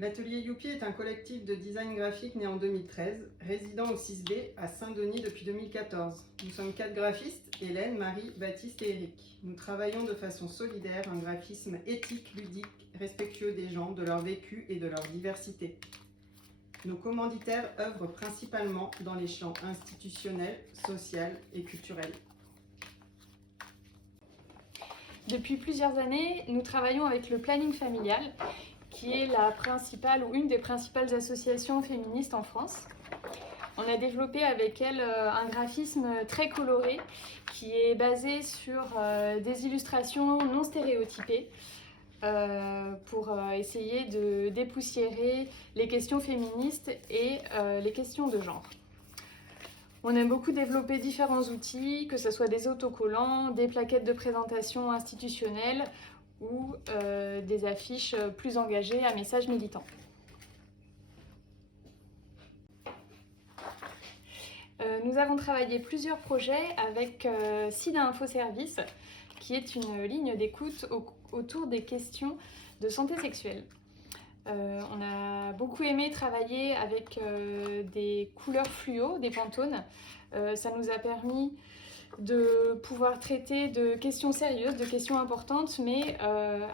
L'atelier Youpi est un collectif de design graphique né en 2013, résidant au 6B à Saint-Denis depuis 2014. Nous sommes 4 graphistes, Hélène, Marie, Baptiste et Eric. Nous travaillons de façon solidaire un graphisme éthique, ludique, respectueux des gens, de leur vécu et de leur diversité. Nos commanditaires œuvrent principalement dans les champs institutionnels, social et culturels. Depuis plusieurs années, nous travaillons avec le Planning Familial, qui est la principale ou une des principales associations féministes en France. On a développé avec elle un graphisme très coloré qui est basé sur des illustrations non stéréotypées pour essayer de dépoussiérer les questions féministes et les questions de genre. On aime beaucoup développer différents outils, que ce soit des autocollants, des plaquettes de présentation institutionnelles ou des affiches plus engagées à message militant. Nous avons travaillé plusieurs projets avec SIDA Info Service, qui est une ligne d'écoute autour des questions de santé sexuelle. On a beaucoup aimé travailler avec des couleurs fluo, des Pantones. Ça nous a permis de pouvoir traiter de questions sérieuses, de questions importantes, mais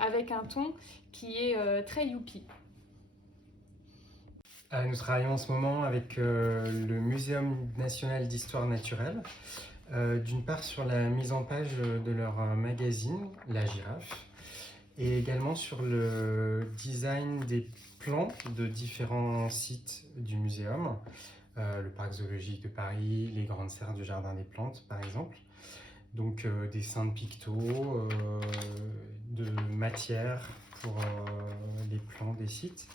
avec un ton qui est très youpi. Nous travaillons en ce moment avec le Muséum national d'histoire naturelle, d'une part sur la mise en page de leur magazine, La Girafe, et également sur le design des plans de différents sites du muséum, le parc zoologique de Paris, les grandes serres du Jardin des Plantes par exemple. Donc des dessins de pictos, de matière pour les plans des sites,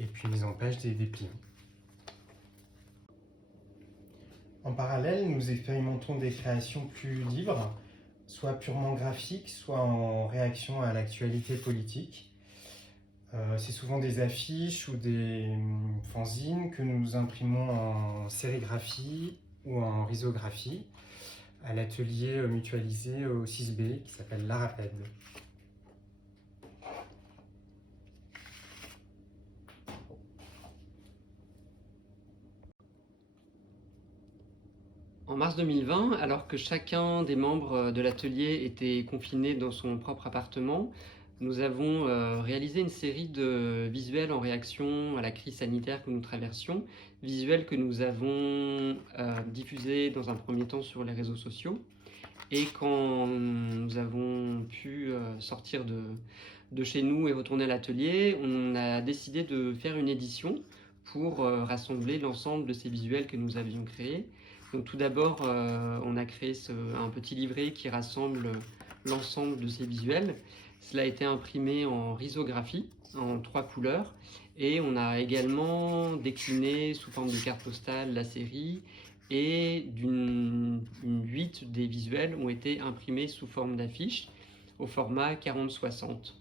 et puis mise en page des pliants. En parallèle, nous expérimentons des créations plus libres, soit purement graphiques, soit en réaction à l'actualité politique. C'est souvent des affiches ou des fanzines que nous imprimons en sérigraphie ou en risographie à l'atelier mutualisé au 6B qui s'appelle l'Araped. En mars 2020, alors que chacun des membres de l'atelier était confiné dans son propre appartement, nous avons réalisé une série de visuels en réaction à la crise sanitaire que nous traversions, visuels que nous avons diffusés dans un premier temps sur les réseaux sociaux. Et quand nous avons pu sortir de chez nous et retourner à l'atelier, on a décidé de faire une édition pour rassembler l'ensemble de ces visuels que nous avions créés. Donc tout d'abord, on a créé un petit livret qui rassemble l'ensemble de ces visuels. Cela a été imprimé en risographie, en 3 couleurs, et on a également décliné sous forme de carte postale la série, et 8 des visuels ont été imprimés sous forme d'affiches au format 40-60.